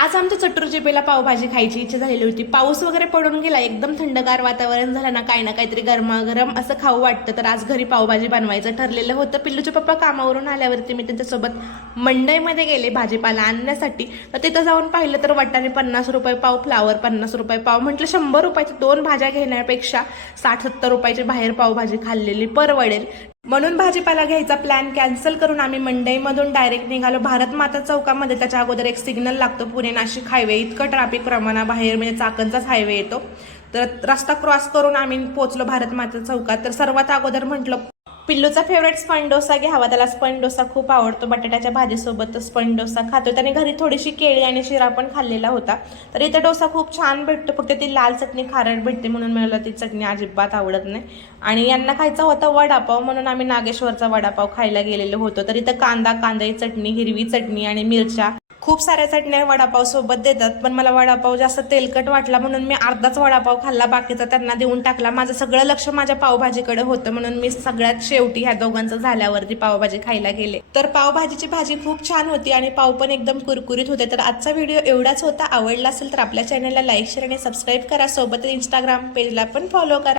आज आमच्या चटुर्जीपेला पावभाजी खायची इच्छा झालेली होती. पाऊस वगैरे पडून गेला, एकदम थंडगार वातावरण झालं ना, काही ना काहीतरी गरमागरम असं खाऊ वाटतं. तर आज घरी पावभाजी बनवायचं ठरलेलं होतं. पिल्लूचे पप्पा कामावरून आल्यावरती मी त्यांच्यासोबत मंडईमध्ये गेले भाजीपाला आणण्यासाठी. तर तिथं जाऊन पाहिलं तर वाटाणे 50 रुपये पाव, फ्लावर 50 रुपये पाव. म्हटलं 100 रुपयाच्या 2 भाज्या घेण्यापेक्षा 60-70 रुपयाची बाहेर पावभाजी खाल्लेली परवडेल. म्हणून भाजीपाला घ्यायचा प्लॅन कॅन्सल करून आम्ही मंडईमधून डायरेक्ट निघालो भारत माता चौकामध्ये. त्याच्या अगोदर एक सिग्नल लागतो, पुणे नाशिक हायवे. इतकं ट्रॅफिक प्रमाणा बाहेर म्हणजे चाकणचाच हायवे येतो. तर रस्ता क्रॉस करून आम्ही पोहोचलो भारत माता चौकात. तर सर्वात अगोदर म्हटलं पिल्लूचा फेवरेट स्पंज डोसा घ्यावा, त्याला स्पंज डोसा खूप आवडतो. बटाट्याच्या भाजीसोबत स्पंज डोसा खातो. त्याने घरी थोडीशी केळी आणि शिरा पण खाल्लेला होता. तर इथं डोसा खूप छान भेटतो, फक्त ती लाल चटणी खारट भेटते म्हणून मला ती चटणी अजिबात आवडत नाही. आणि यांना खायचा होता वडापाव, म्हणून आम्ही नागेश्वरचा वडापाव खायला गेलेलो होतो. तर इथं कांदा चटणी, हिरवी चटणी आणि मिरच्या, खूप साऱ्या चटण्या वडापाव सोबत देतात. पण मला वडापाव जास्त तेलकट वाटला म्हणून मी अर्धाच वडापाव खाल्ला, बाकीचा त्यांना देऊन टाकला. माझं सगळं लक्ष माझ्या पावभाजीकडे होतं म्हणून मी सगळ्यात शेवटी ह्या दोघांचं झाल्यावरती पावभाजी खायला गेले. तर पावभाजीची भाजी खूप छान होती आणि पाव पण एकदम कुरकुरीत होते. तर आजचा व्हिडिओ एवढाच होता. आवडला असेल तर आपल्या चॅनलला लाईक, शेअर आणि सबस्क्राईब करा. सोबतच इंस्टाग्राम पेजला पण फॉलो करा.